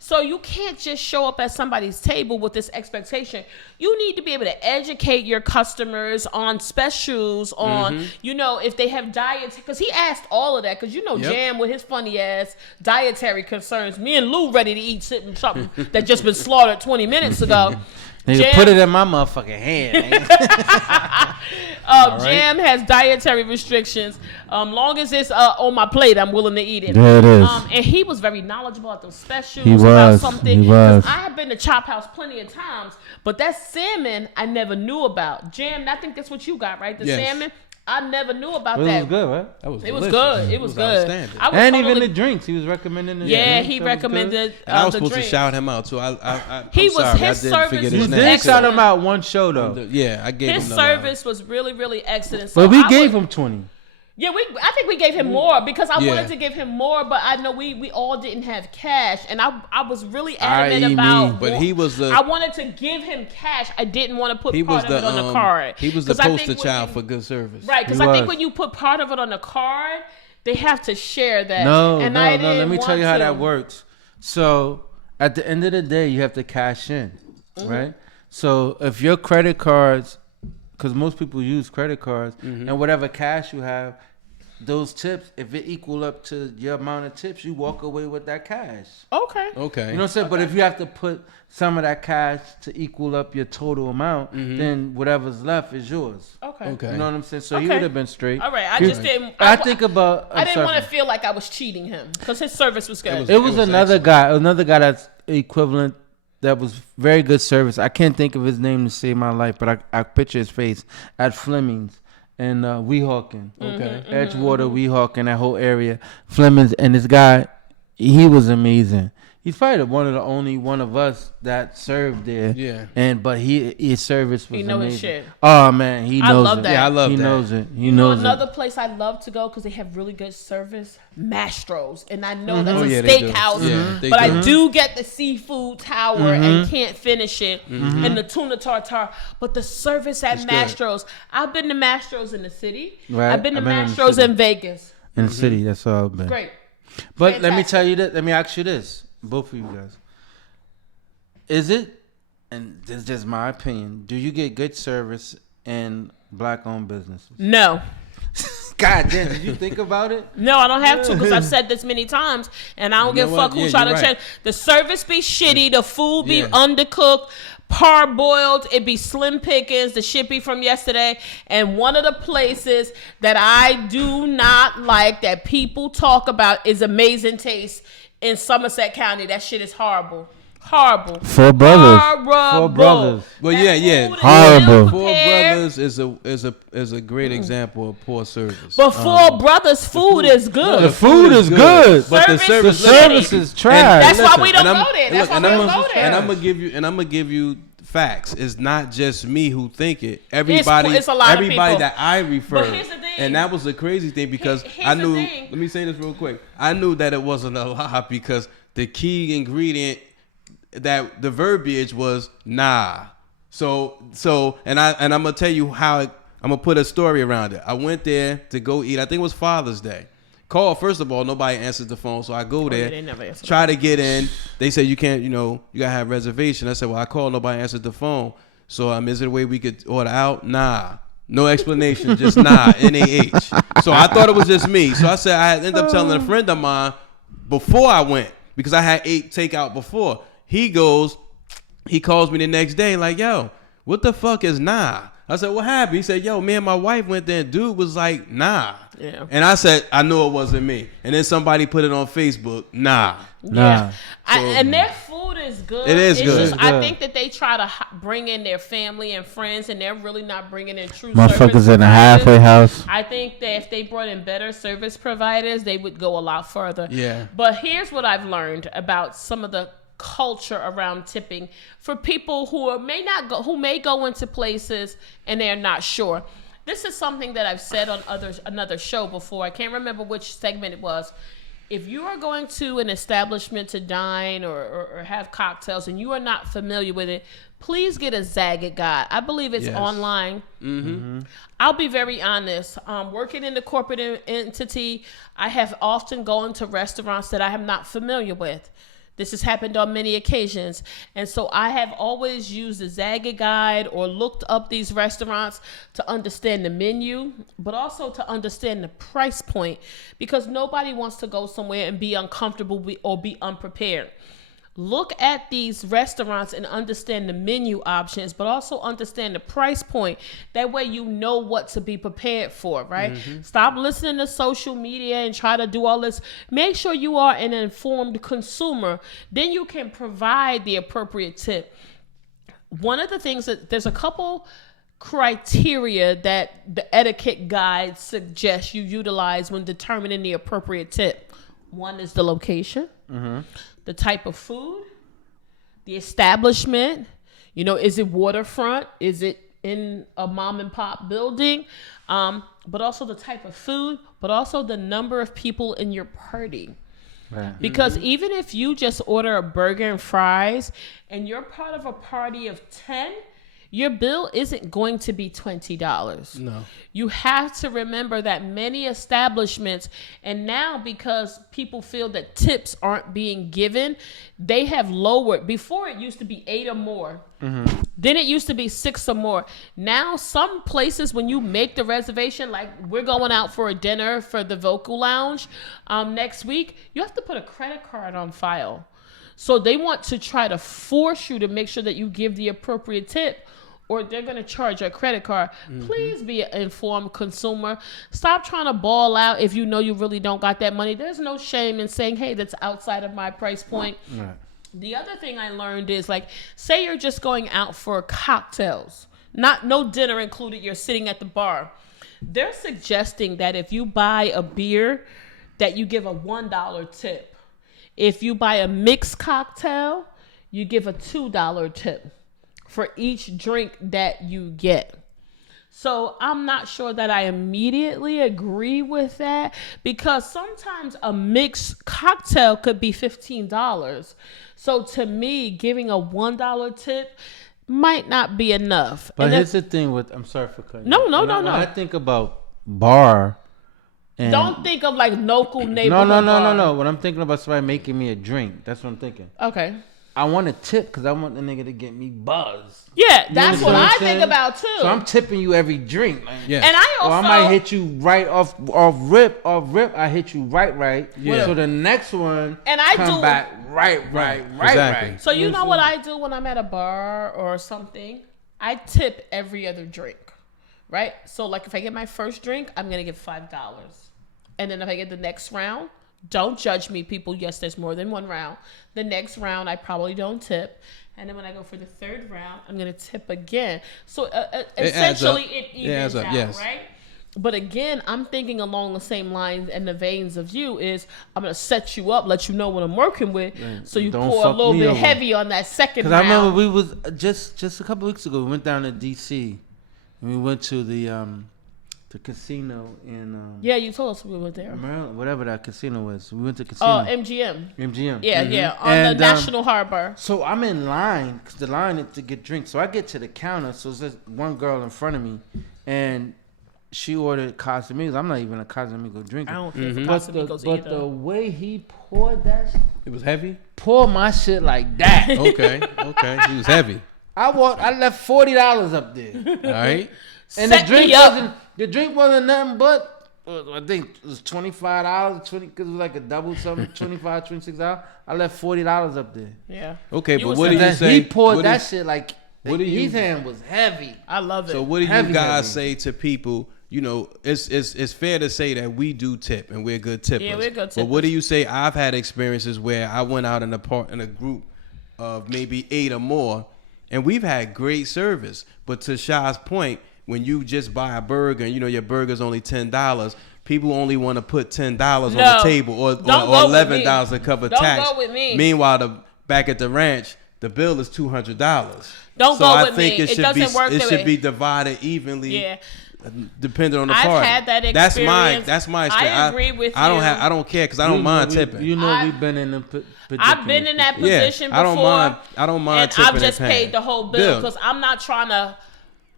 So you can't just show up at somebody's table with this expectation. You need to be able to educate your customers on specials, on, if they have diets. Because he asked all of that. Because, Jam with his funny ass dietary concerns. Me and Lou ready to eat something that just been slaughtered 20 minutes ago. Nigga, put it in my motherfucking hand. Jam has dietary restrictions. Long as it's on my plate, I'm willing to eat it. There it is. And he was very knowledgeable about those specials. He about something. He was. I have been to Chop House plenty of times, but that salmon I never knew about. Jam, I think that's what you got, right? The salmon. I never knew about that. It was good, right? It was good. It was good. And even the drinks. He was recommending the drinks. He recommended and I was the supposed drinks. to shout him out, too. His service You did shout him out one show, though. I gave him his service was really, really excellent. So but we gave him 20. Yeah, I think we gave him more because I wanted to give him more, but I know we all didn't have cash, and I was really adamant about. But he was I wanted to give him cash. I didn't want to put part of it on the card. He was the poster child for good service, right? Because I think when you put part of it on the card, they have to share that. No. Let me tell you how that works. So at the end of the day, you have to cash in, right? So if your credit cards. Because most people use credit cards, and whatever cash you have, those tips, if it equal up to your amount of tips, you walk away with that cash. Okay. You know what I'm saying? But if you have to put some of that cash to equal up your total amount, then whatever's left is yours. Okay. You know what I'm saying? So he would have been straight. All right. I just didn't. I didn't want to feel like I was cheating him because his service was good. It was another guy that's equivalent. That was very good service. I can't think of his name to save my life, but I picture his face at Fleming's and Weehawken. Edgewater, Weehawken, that whole area. Fleming's, and this guy, he was amazing. He's probably one of the only one of us that served there. Yeah. But his service was amazing. He knows his shit. Oh man, he knows I love it. that. Yeah, I love he that. Knows it. He knows another it. place I love to go because they have really good service, Mastro's, and I know that's a they steakhouse, do. but I do get the seafood tower and can't finish it, and the tuna tartare. But the service at Mastro's, I've been to Mastro's in the city. Right. I've been to Mastro's in Vegas. In the city, that's all I've been. Great. But let me tell you that. Let me ask you this, both of you guys. Is it, and this is just my opinion, do you get good service in black-owned businesses? No. God damn, did you think about it? No, I don't have to because I've said this many times, and I don't give a fuck who try to change. The service be shitty, the food be undercooked, parboiled, it be slim pickings, the shit be from yesterday. And one of the places that I do not like that people talk about is Amazing Taste in Somerset County. That shit is horrible. Horrible. Four Brothers. Horrible. Four Brothers. Well, yeah. Horrible. Four Brothers is a great example of poor service. But Four Brothers food is good. The food is good, but the service is trash. That's why we don't go there. That's why we don't go there. And I'm gonna give you facts. It's not just me who think it. Everybody that I refer. But here's the thing. And that was the crazy thing because I knew. Let me say this real quick. I knew that it wasn't a lie because the key ingredient. That the verbiage was nah. So and I'm gonna tell you how I'm gonna put a story around it. I went there to go eat. I think it was Father's Day. Call first of all, nobody answered the phone, so I go there. They never answer. Try to get in. They said you can't. You gotta have reservation. I said, well, I called. Nobody answered the phone. So is there a way we could order out? Nah. No explanation. Just nah. NAH. So I thought it was just me. So I said I ended up telling a friend of mine before I went because I had ate takeout before. He calls me the next day like, yo, what the fuck is nah? I said, what happened? He said, yo, me and my wife went there and dude was like, nah. Yeah. And I said, I knew it wasn't me. And then somebody put it on Facebook, nah. Yeah. And their food is good. It is good. Just, I think that they try to bring in their family and friends, and they're really not bringing in true motherfuckers in a halfway house. I think that if they brought in better service providers, they would go a lot further. Yeah. But here's what I've learned about some of the culture around tipping for people who may go into places and they're not sure. This is something that I've said on another show before. I can't remember which segment it was. If you are going to an establishment to dine or have cocktails and you are not familiar with it, please get a Zagat guide. I believe it's online. Mm-hmm. I'll be very honest. Working in the corporate entity, I have often gone to restaurants that I am not familiar with. This has happened on many occasions. And so I have always used the Zagat guide or looked up these restaurants to understand the menu, but also to understand the price point because nobody wants to go somewhere and be uncomfortable or be unprepared. Look at these restaurants and understand the menu options, but also understand the price point. That way you know what to be prepared for, right? Mm-hmm. Stop listening to social media and try to do all this. Make sure you are an informed consumer. Then you can provide the appropriate tip. One of the things that there's a couple criteria that the etiquette guide suggests you utilize when determining the appropriate tip. One is the location. Mm-hmm. The type of food, the establishment, is it waterfront? Is it in a mom and pop building? But also the type of food, but also the number of people in your party. Right. Because even if you just order a burger and fries and you're part of a party of 10, your bill isn't going to be $20. No. You have to remember that many establishments, and now because people feel that tips aren't being given, they have lowered. Before it used to be 8 or more. Mm-hmm. Then it used to be 6 or more. Now some places when you make the reservation, like we're going out for a dinner for the Vocal Lounge next week, you have to put a credit card on file. So they want to try to force you to make sure that you give the appropriate tip, or they're going to charge your credit card. Mm-hmm. Please be an informed consumer. Stop trying to ball out if you know you really don't got that money. There's no shame in saying, hey, that's outside of my price point. Right. The other thing I learned is, like, say you're just going out for cocktails, no dinner included, you're sitting at the bar. They're suggesting that if you buy a beer, that you give a $1 tip. If you buy a mixed cocktail, you give a $2 tip for each drink that you get. So I'm not sure that I immediately agree with that because sometimes a mixed cocktail could be $15. So to me, giving a $1 tip might not be enough. But here's the thing with, I'm sorry for cutting No. When I think about bar, And Don't think of like local neighborhood. No. When I'm thinking about somebody making me a drink, that's what I'm thinking. Okay. I want a tip because I want the nigga to get me buzzed. Yeah, that's what I think about too. So I'm tipping you every drink. Like, Yeah. And I also, or I might hit you right off rip. I hit you right. Yeah. So the next one, and I come do back right. Exactly. So you know what I do when I'm at a bar or something? I tip every other drink, right? So like if I get my first drink, I'm gonna give $5, and then if I get the next round, don't judge me, people. Yes, there's more than one round. The next round, I probably don't tip. And then when I go for the third round, I'm going to tip again. So essentially, it evens out, yes. Right? But again, I'm thinking along the same lines and the veins of you is I'm going to set you up, let you know what I'm working with. Right. So you pour a little bit heavy on that second round. Because I remember we was just a couple weeks ago, we went down to D.C. and we went to the casino in yeah, you told us we were there. Maryland, whatever that casino was. We went to casino. Oh, MGM. Yeah, Mm-hmm. On the National Harbor. So I'm in line because the line is to get drinks. So I get to the counter. So there's one girl in front of me, and she ordered Casamigos. I'm not even a Casamigo drinker. I don't think Casamigos either. But the way he poured that, it was heavy. Pour my shit like that. Okay, he was heavy. I left $40 up there. All right. And the drink wasn't nothing but I think it was $25, because it was like a double something, $25, $26. I left $40 up there. Yeah. Okay, but what do you say? He poured that shit like his hand was heavy. I love it. So what do you guys say to people? You know, it's fair to say that we do tip and we're good tippers. Yeah, we're good tippers. But what do you say? I've had experiences where I went out in a group of maybe 8 or more, and we've had great service. But to Shah's point, when you just buy a burger and you know your burger's only $10, people only want to put $10 on the table or $11 to cover tax. Don't go with me. Meanwhile, back at the ranch, the bill is $200. Don't go with me. It doesn't work. It should be divided evenly. Yeah. Depending on the party. I've had that experience. That's my experience. I agree with you. I don't care because I don't mind tipping. We've been in the I've been in that position before. I don't mind tipping. And I've just paid the whole bill because I'm not trying to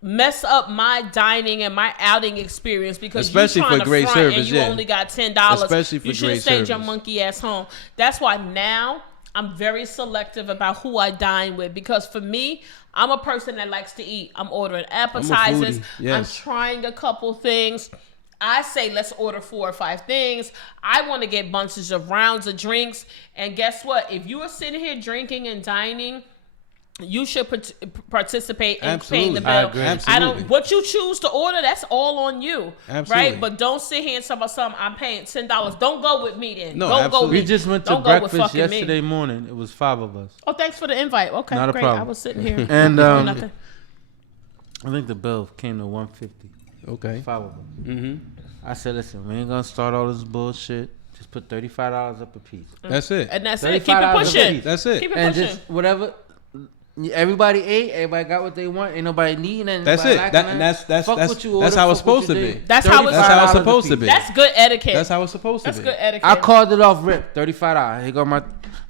mess up my dining and my outing experience because especially you're trying for to great front service, and you only got $10. Especially for you should have stayed your monkey ass home. That's why now I'm very selective about who I dine with because for me, I'm a person that likes to eat. I'm ordering appetizers. I'm trying a couple things. I say let's order 4 or 5 things. I want to get bunches of rounds of drinks. And guess what? If you are sitting here drinking and dining, you should participate in paying the bill. I don't. What you choose to order, that's all on you, right? But don't sit here and talk about something. I'm paying $10. Don't go with me then. No, don't go with me. We just went to breakfast yesterday morning. It was 5 of us. Oh, thanks for the invite. Okay, not great. A problem. I was sitting here and nothing. I think the bill came to $150. Okay, 5 of us. Mm-hmm. I said, listen, we ain't gonna start all this bullshit. Just put $35 up a piece. That's it. And that's it. Keep it pushing. That's it. Keep it pushing. Just whatever. Everybody ate. Everybody got what they want. Ain't nobody needing it. That's it. That's how it's supposed to be. That's how it's supposed to be. That's good etiquette. That's how it's supposed to be. That's good etiquette. I called it off rip. $35. Here go my.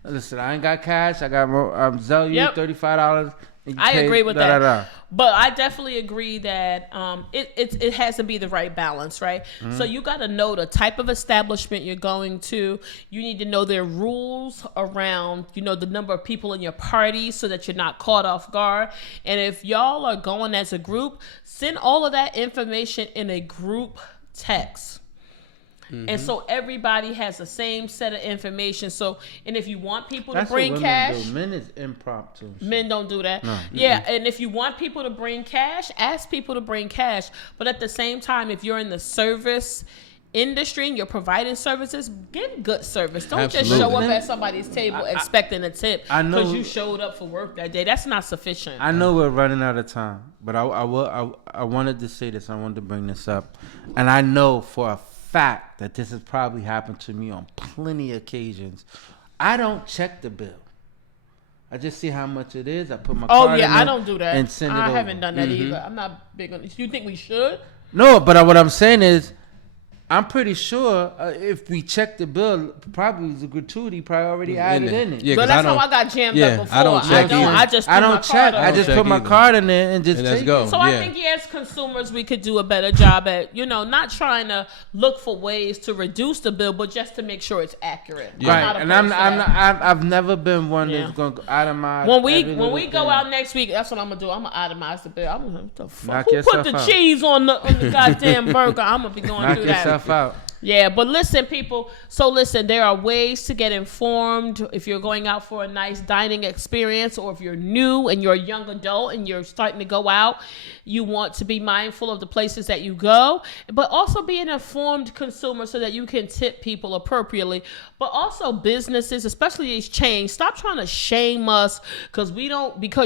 Listen, I ain't got cash. I got Zell you $35. I agree with that. But I definitely agree that it has to be the right balance, right? Mm-hmm. So you got to know the type of establishment you're going to. You need to know their rules around, the number of people in your party so that you're not caught off guard. And if y'all are going as a group, send all of that information in a group text. Mm-hmm. And so everybody has the same set of information. So, and if you want people to bring cash, men is impromptu. Men don't do that. No. Yeah, and if you want people to bring cash, ask people to bring cash. But at the same time, if you're in the service industry and you're providing services, give good service. Don't just show up at somebody's table expecting a tip because you showed up for work that day. That's not sufficient. I know we're running out of time, but I wanted to say this. I wanted to bring this up, and I know for a fact that this has probably happened to me on plenty of occasions. I don't check the bill. I just see how much it is. I put my card in I don't do that. And send it haven't done that either. I'm not big on this. You think we should? No, but what I'm saying is I'm pretty sure if we check the bill, probably the gratuity probably already added in it. Yeah, but that's how I got jammed up before. I don't check. I don't check. I just put my card in there and just let's take go. it. So I think as consumers, we could do a better job at, not trying to look for ways to reduce the bill, but just to make sure it's accurate. Yeah. Right, and I've never been one that's gonna itemize. When we go out next week, that's what I'm gonna do. I'm gonna itemize the bill. I'm gonna the fuck. Who put the cheese on the goddamn burger? I'm gonna be going through that. Out. Yeah, but listen, people. So listen, there are ways to get informed if you're going out for a nice dining experience, or if you're new and you're a young adult and you're starting to go out, you want to be mindful of the places that you go, but also be an informed consumer so that you can tip people appropriately. But also businesses, especially these chains, stop trying to shame us because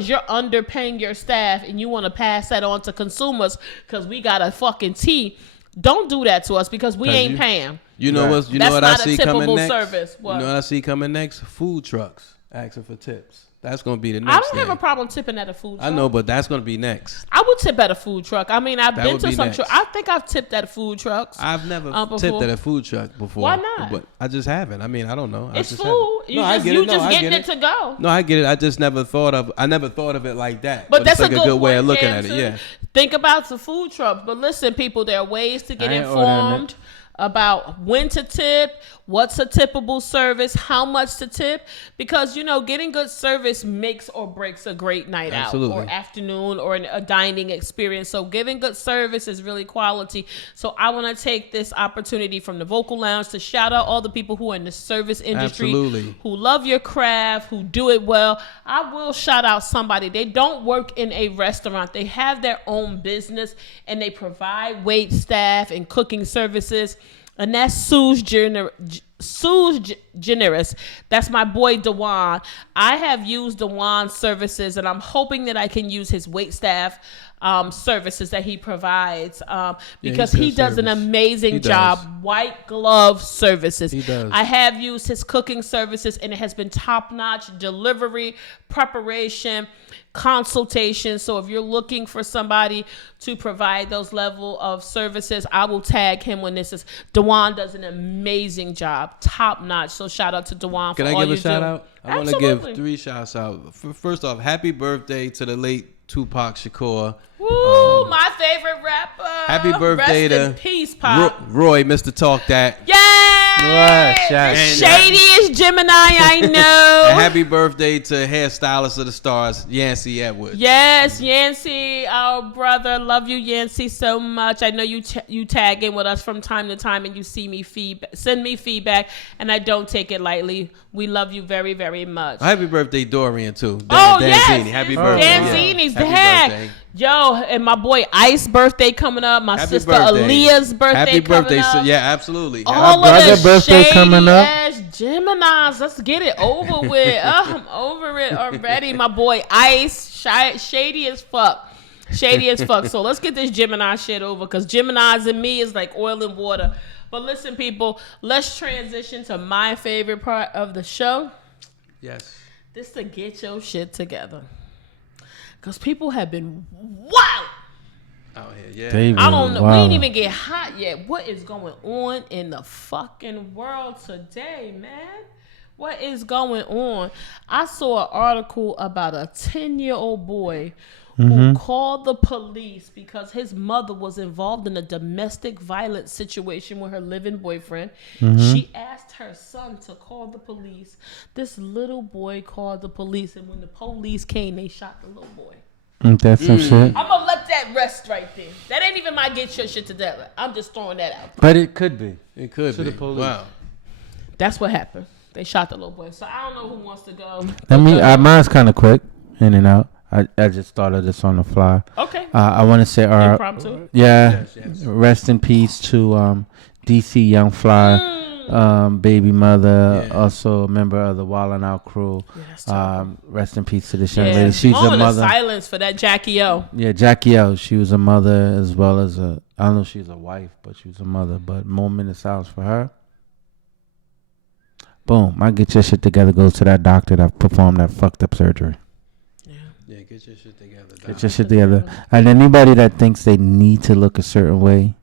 you're underpaying your staff and you want to pass that on to consumers because we got a fucking tea. Don't do that to us because we ain't paying. You know what? That's what I see coming next. Service. What? You know what I see coming next? Food trucks asking for tips. That's gonna be the next. I don't have a problem tipping at a food truck. I know, but that's gonna be next. I would tip at a food truck. I mean, I've been to some. I think I've tipped at food trucks. I've never tipped at a food truck before. Why not? But I just haven't. I mean, I don't know. It's food. You just getting it to go. No, I get it. I just never thought of. I never thought of it like that. But that's like a good way of looking at it. Yeah. Think about the food trucks. But listen, people, there are ways to get informed about when to tip, what's a tippable service, how much to tip, because getting good service makes or breaks a great night out or afternoon or a dining experience. So giving good service is really quality. So I want to take this opportunity from the Vocal Lounge to shout out all the people who are in the service industry, who love your craft, who do it well. I will shout out somebody. They don't work in a restaurant. They have their own business and they provide wait staff and cooking services. And that's Sue's Generous. That's my boy Dewan. I have used Dewan's services, and I'm hoping that I can use his waitstaff services that he provides because he does an amazing job. White glove services. He does. I have used his cooking services, and it has been top-notch delivery, preparation, consultation. So if you're looking for somebody to provide those level of services, I will tag him when this is. Dewan does an amazing job, top notch. So shout out to Dewan for all you do. Can I give a shout out? I want to give 3 shouts out. First off, happy birthday to the late Tupac Shakur. Woo, my favorite rapper. Happy birthday Rest in peace, Pop. Roy, Mr. Talk That. Yay! The shadiest Gemini I know. And happy birthday to hairstylist of the stars, Yancey Edwards. Yes, Yancey, our brother. Love you, Yancey, so much. I know you tag in with us from time to time, and you send me feedback, and I don't take it lightly. We love you very, very much. Happy birthday, Dorian, too. Danzini. Yes. Happy birthday. Danzini's the heck. Yo, and my boy Ice's birthday coming up. My sister Aaliyah's birthday coming up. Yeah, absolutely. All of the birthday coming up. Geminis, let's get it over with. I'm over it already. My boy Ice, shady as fuck. So let's get this Gemini shit over, because Geminis and me is like oil and water. But listen, people, let's transition to my favorite part of the show. Yes. This to get your shit together. Because people have been wild out here, yeah. I don't know. We ain't even get hot yet. What is going on in the fucking world today, man? What is going on? I saw an article about a 10-year-old boy who called the police because his mother was involved in a domestic violence situation with her living boyfriend. She asked her son to call the police. This little boy called the police, and when the police came, they shot the little boy. That's some shit. I'm gonna let that rest right there. That ain't even my get your shit together. I'm just throwing that out. But it could be. It could be. The police. Wow. That's what happened. They shot the little boy. So I don't know who wants to go. Mine's kind of quick, in and out. I just thought of this on the fly. Okay. I want to say impromptu. Yes. Rest in peace to DC Young Fly, baby mother, also a member of the Wildin' Out crew. Rest in peace to this young lady. She's a mother. Silence for that Jackie O. Yeah, Jackie O. She was a mother as well as I don't know if she was a wife, but she was a mother. But moment of silence for her. Boom. I get your shit together. Goes to that doctor that performed that fucked up surgery. Yeah, get your shit together. Get your shit together. And anybody that thinks they need to look a certain way,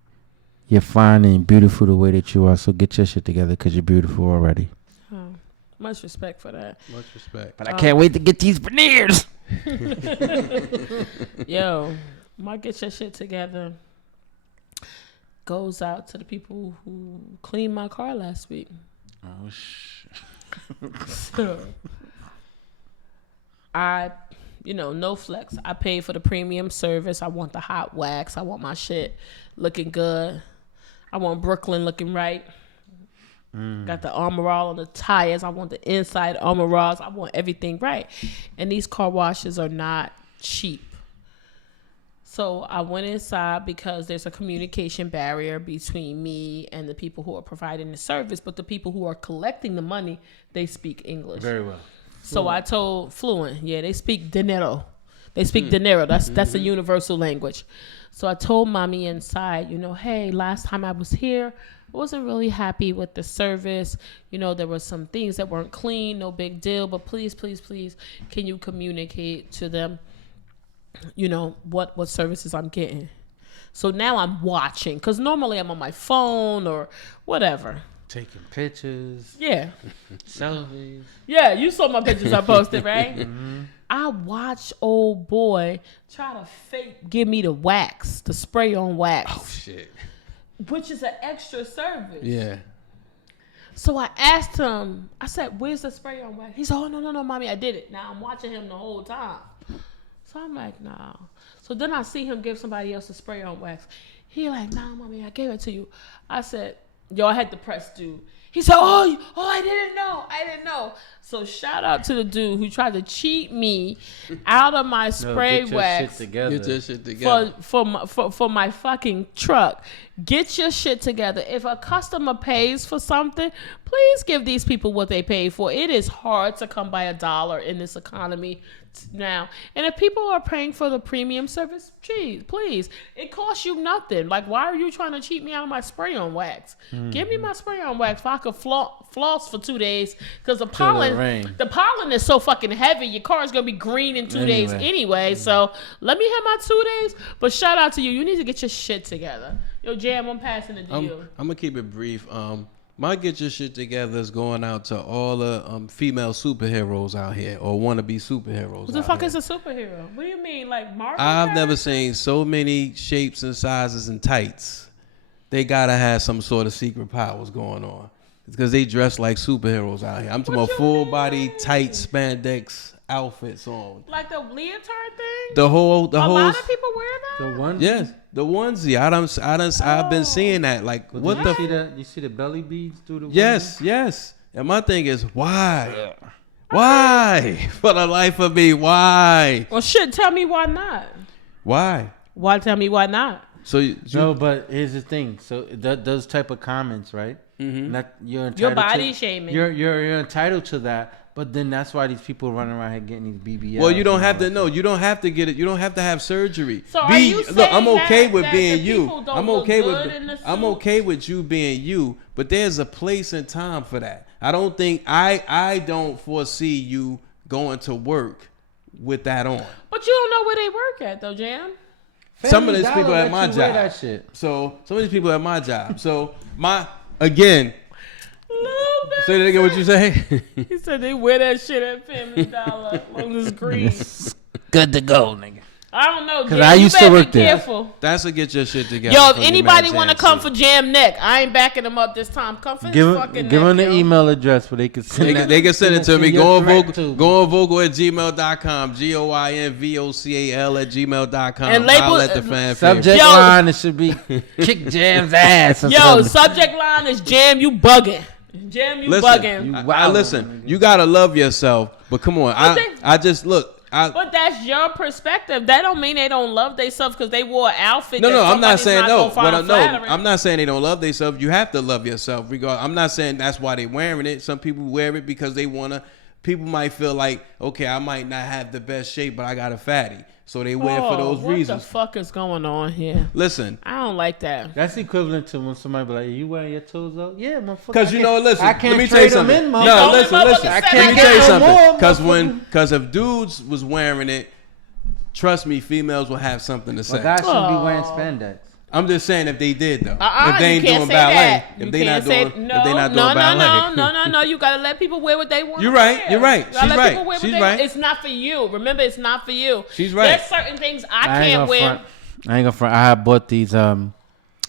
you're fine and beautiful the way that you are. So get your shit together because you're beautiful already. Oh, much respect for that. Much respect. But I can't wait to get these veneers. Yo, my get your shit together goes out to the people who cleaned my car last week. Oh, shit. So, no flex. I paid for the premium service. I want the hot wax. I want my shit looking good. I want Brooklyn looking right. Got the Armor All on the tires. I want the inside Armor Alls. I want everything right. And these car washes are not cheap. So I went inside because there's a communication barrier between me and the people who are providing the service. But the people who are collecting the money, they speak English. Very well. So I told Fluent, they speak dinero. They speak dinero. That's a universal language. So I told mommy inside, hey, last time I was here, I wasn't really happy with the service. There were some things that weren't clean, no big deal. But please, please, please, can you communicate to them, what services I'm getting? So now I'm watching because normally I'm on my phone or whatever. Taking pictures. Yeah. Selfies. Yeah, you saw my pictures I posted, right? Mm-hmm. I watched old boy try to fake give me the wax, the spray on wax. Oh, shit. Which is an extra service. Yeah. So I asked him, I said, where's the spray on wax? He said, oh, no, mommy, I did it. Now I'm watching him the whole time. So I'm like, nah. So then I see him give somebody else a spray on wax. He like, nah, mommy, I gave it to you. I said, I had to press dude. He said, oh, I didn't know. So shout out to the dude who tried to cheat me out of my spray wax. Get your shit together. For my fucking truck. Get your shit together. If a customer pays for something, please give these people what they paid for. It is hard to come by $1 in this economy now. And if people are paying for the premium service, geez, please, it costs you nothing. Like, why are you trying to cheat me out of my spray on wax? Give me my spray on wax so I could floss for 2 days, because the pollen is so fucking heavy. Your car is gonna be green in 2 days anyway. So let me have my 2 days. But shout out to you. You need to get your shit together. Yo, Jam, I'm passing it to you. I'm gonna keep it brief. My get your shit together is going out to all the female superheroes out here, or wannabe superheroes. What the fuck is a superhero? What do you mean, like Marvel? I've never seen so many shapes and sizes and tights. They gotta have some sort of secret powers going on. It's because they dress like superheroes out here. I'm talking about full body tight spandex outfits on. Like the leotard thing? A lot of people wear that? The onesie? Yes, the onesie. I've been seeing that. Like, but what you see the belly beads through the Yes. And my thing is, why? Why? For the life of me, why? Well, shit, tell me why not. Why? Why tell me why not? No, but here's the thing. So those type of comments, right? Mm-hmm. You're entitled your body shaming. You're entitled to that. But then that's why these people running around here getting these BBLs. Well, you don't have to know. You don't have to get it. You don't have to have surgery. So are you saying look, I'm okay that, with that being the you. people don't I'm look okay good with in the I'm suit? okay with you being you. But there's a place and time for that. I don't think I don't foresee you going to work with that on. But you don't know where they work at though, Jam. Some of these people at my job. That shit. So some of these people at my job. So again. Say that again. What you say? He said they wear that shit at Family Dollar on the screen. Good to go, nigga. I don't know, Jam. Because I used to work there. Careful. That's a get your shit together. Yo, if anybody want to come for Jam Neck, I ain't backing them up this time. Come for his fucking neck. Give them the email address where they can send They can send it to me. Goin Vocal at gmail.com. GoinVocal at gmail.com. And label at the fan subject line. It should be kick Jam's ass. Yo, subject line is Jam. You bugging. Jam, you bugging. Listen, you gotta love yourself. But come on, I just look. But that's your perspective. That don't mean they don't love themselves because they wore an outfit. No, I'm not saying no. I'm not saying they don't love themselves. You have to love yourself. I'm not saying that's why they wearing it. Some people wear it because they wanna. People might feel like, okay, I might not have the best shape, but I got a fatty. So they wear for those reasons. What the fuck is going on here? Listen. I don't like that. That's equivalent to when somebody be like, you wearing your toes out? Yeah, motherfucker. Because listen. I can't let me tell you something. No, listen. I can't let me tell you get something. Because if dudes was wearing it, trust me, females will have something to say. But guys shouldn't be wearing spandex. I'm just saying if they did though. If they ain't you can't doing say ballet. that. If they not doing ballet. No. You gotta let people wear what they want. You're right. You're right. She's right. She's right. It's not for you. Remember, it's not for you. She's right. There's certain things I can't wear. I ain't gonna front. I bought these.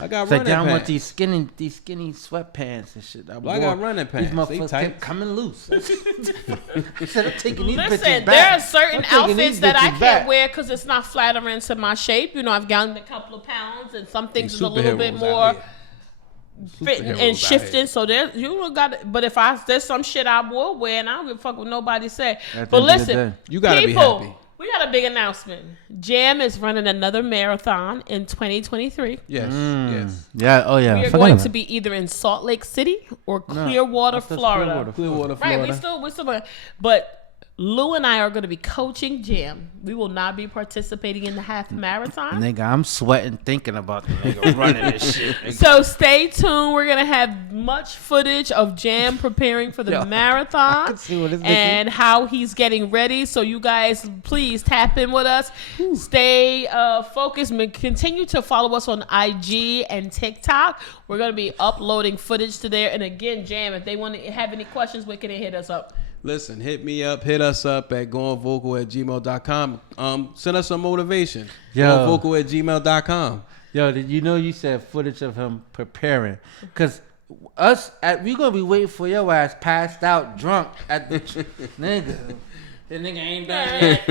I got running running pants. I want these skinny sweatpants and shit. I got running pants. These motherfuckers kept coming loose. Instead of taking these bitches Listen, back, there are certain outfits that I can't back. wear because it's not flattering to my shape. You know, I've gained a couple of pounds, and some things is a little bit more fitting and shifting. So there, you got. But if there's some shit I will wear, and I don't give a fuck what nobody say. But listen, you gotta be happy. We got a big announcement. Jam is running another marathon in 2023. Yes. Yes. Yeah. Oh yeah. We are going to be either in Salt Lake City or Clearwater, Florida. Clearwater, Florida. Right. We're still. But Lou and I are going to be coaching Jam. We will not be participating in the half marathon. Nigga, I'm sweating thinking about the nigga running this shit. Nigga. So stay tuned. We're going to have much footage of Jam preparing for the marathon and how he's getting ready. So you guys, please tap in with us. Stay focused. Continue to follow us on IG and TikTok. We're going to be uploading footage to there. And again, Jam, if they want to have any questions, where can they hit us up? Listen, hit us up at goinvocal@gmail.com. Send us some motivation. Goinvocal@gmail.com. Yo, did you know you said footage of him preparing? Because we going to be waiting for your ass passed out drunk at the... nigga. The nigga ain't done yet.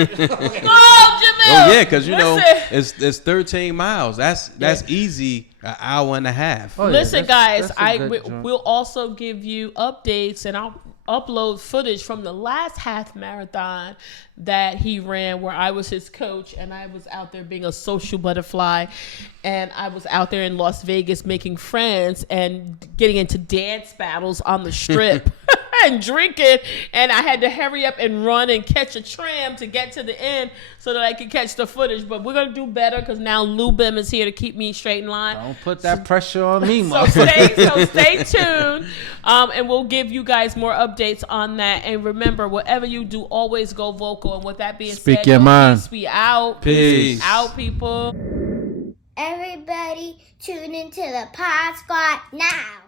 Oh, yeah, because, you know, it's 13 miles. That's easy, an hour and a half. Oh, listen, guys, we'll also give you updates, and I'll upload footage from the last half marathon that he ran where I was his coach and I was out there being a social butterfly, and I was out there in Las Vegas making friends and getting into dance battles on the strip and drinking, and I had to hurry up and run and catch a tram to get to the end so that I could catch the footage. But we're gonna do better because now Lou Bim is here to keep me straight in line. Don't put that pressure on me, so stay tuned, and we'll give you guys more updates on that. And remember, whatever you do, always go vocal. And with that being said, speak your mind. Peace. We out. Peace out, people. Everybody tune into the Pod Squad now.